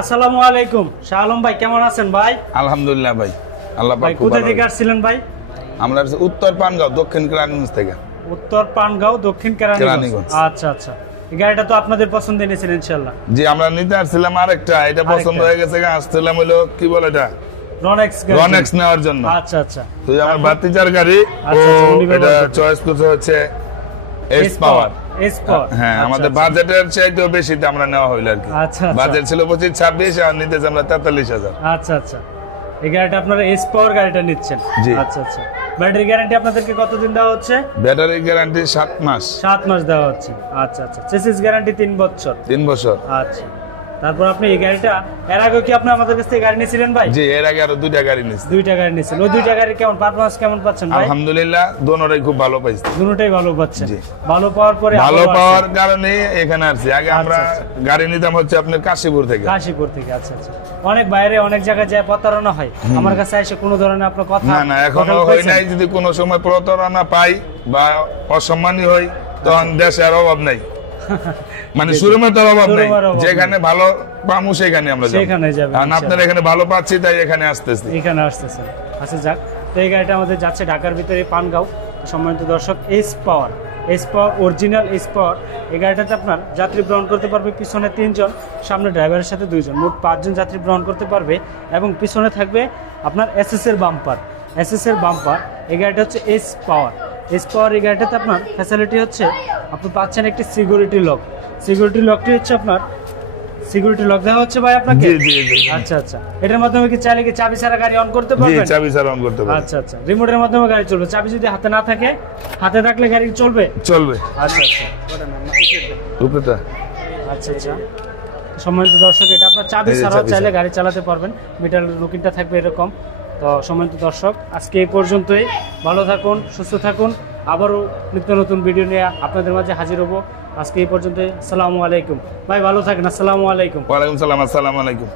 আসসালামু আলাইকুম। শাহ আলম ভাই কেমন আছেন ভাই? আলহামদুলিল্লাহ ভাই, আল্লাহ পাক ভাই খুব কোথা ভালো থেকে রাখে। আসছিলেন ভাই? আমরা হচ্ছে উত্তর পানগাঁও, দক্ষিণ কেরানীগঞ্জ থেকে। উত্তর পানগাঁও, দক্ষিণ কেরানীগঞ্জ। কেরানীগঞ্জ। আচ্ছা আচ্ছা, এই গাড়িটা তো আপনাদের পছন্দ এনেছিলেন ইনশাআল্লাহ। জি, আমরা নিতে আসছিলাম আরেকটা, এটা পছন্দ আরেকটা। হয়ে গেছে, আসছিলাম হলো কি বলে এটা, রনেক্স গাড়ি। রনেক্স নেওয়ার জন্য। আচ্ছা আচ্ছা। তো আমার ভাতিজার গাড়ি, ও আচ্ছা, আচ্ছা, উনি এটা ব্যবহার করছেন। চয়েস করছে হচ্ছে এস পাওয়ার। S power. হ্যাঁ, আচ্ছা, আমাদের আচ্ছা। বাজেটের চাইতেও বেশিতে আমরা নেওয়া হইলো আর কি। আচ্ছা, আচ্ছা। বাজেট ছিল 25-26, আর নিতেছি আমরা 43,000। আচ্ছা আচ্ছা, এই গাড়িটা আপনারা এস পাওয়ার গাড়িটা নিচ্ছেন। জি। আচ্ছা আচ্ছা, ব্যাটারি গ্যারান্টি আপনাদেরকে কতদিন দেওয়া হচ্ছে? ব্যাটারি গ্যারান্টি 7 মাস। 7 মাস দেওয়া হচ্ছে। আচ্ছা আচ্ছা, চেসিস গ্যারান্টি 3 বছর। 3 বছর। আচ্ছা, তারপর আপনি এই গাড়িটা এর আগে কি আপনি আমাদের কাছ থেকে গাড়ি নিয়েছিলেন ভাই? জি, এর আগে আরো 2টা গাড়ি নিয়েছি। 2টা গাড়ি নিয়েছেন, ওই 2টা গাড়ি কেমন পারফরম্যান্স কেমন পাচ্ছেন ভাই? আলহামদুলিল্লাহ, দোনোটাই খুব ভালো পাইছি। দুটোটাই ভালো পাচ্ছেন। জি। ভালো পাওয়ার পরে ভালো আবারও পাওয়ার আসছেন কারণে এখানে আসছি। আগে আমরা আচ্ছা, গাড়ি নিতাম হচ্ছে আপনার কাশীপুর থেকে। কাশীপুর থেকে। আচ্ছা আচ্ছা, অনেক বাইরে অনেক জায়গায় যায় প্রতারণা হয়, আমার কাছে এসে কোনো ধরনের আপনার কথা না না, এখনো কথা হয় কইছেন? নাই। যদি কোনো সময় প্রতারণা পাই বা অসম্মানী হই, তখন দেশে আর অভাব নাই, মানে শোরুমের অভাব নাই। শোরুমের অভাব যেখানে ভালো পামু সেখানে আমরা যাবো। সেখানে যাবেন, আর আপনার এখানে ভালো পাচ্ছি তাই এখানে আসতেছি। এখানে আসতেছেন। আচ্ছা যাক, তো এই গাড়িটা আমাদের যাচ্ছে ঢাকার ভিতরে পানগাঁও। সম্মানিত দর্শক, S power, S power original S power. এই গাড়িটাতে আপনার যাত্রী গ্রহণ করতে পারবে পিছনে 3 জন, সামনে ড্রাইভারের সাথে 2 জন, মোট 5 জন যাত্রী গ্রহণ করতে পারবে। এবং পিছনে থাকবে আপনার এসএস এর বাম্পার, এসএস এর বাম্পার। এই গাড়িটা হচ্ছে এস পাওয়ার। এস পাওয়ার এই গাড়িটাতে আপনার ফ্যাসিলিটি হচ্ছে আপনি পাচ্ছেন একটি সিকিউরিটি লক। সিকিউরিটি লকটি হচ্ছে আপনার সিকিউরিটি লক দেওয়া হচ্ছে ভাই আপনাকে। জি জি জি। আচ্ছা আচ্ছা, এটার মাধ্যমে কি চাইলে কি চাবি ছাড়া গাড়ি অন করতে জি, পারবেন? চাবি ছাড়া অন করতে পারবো। আচ্ছা আচ্ছা, রিমোটের মাধ্যমে গাড়ি চলবে। চাবি যদি হাতে না থাকে, হাতে থাকলে গাড়ি চলবে। চলবে। আচ্ছা আচ্ছা, রূপেতা। আচ্ছা আচ্ছা, সম্মানিত দর্শক, এটা আপনার চাবি এই যে ছাড়াও চাবি চাইলে ছাড়া। গাড়ি চালাতে পারবেন। মিটার রুকিংটা থাকবে এরকম। তো সম্মানিত দর্শক, আজকে এই পর্যন্তই। ভালো থাকুন, সুস্থ থাকুন। আবারও নিত্য নতুন ভিডিও নিয়ে আপনাদের মাঝে হাজির হব। আজকে এই পর্যন্তই। আসসালামু আলাইকুম ভাই, ভালো থাকেন। আসসালামু আলাইকুম। ওয়ালাইকুম সালাম। আসসালামু আলাইকুম।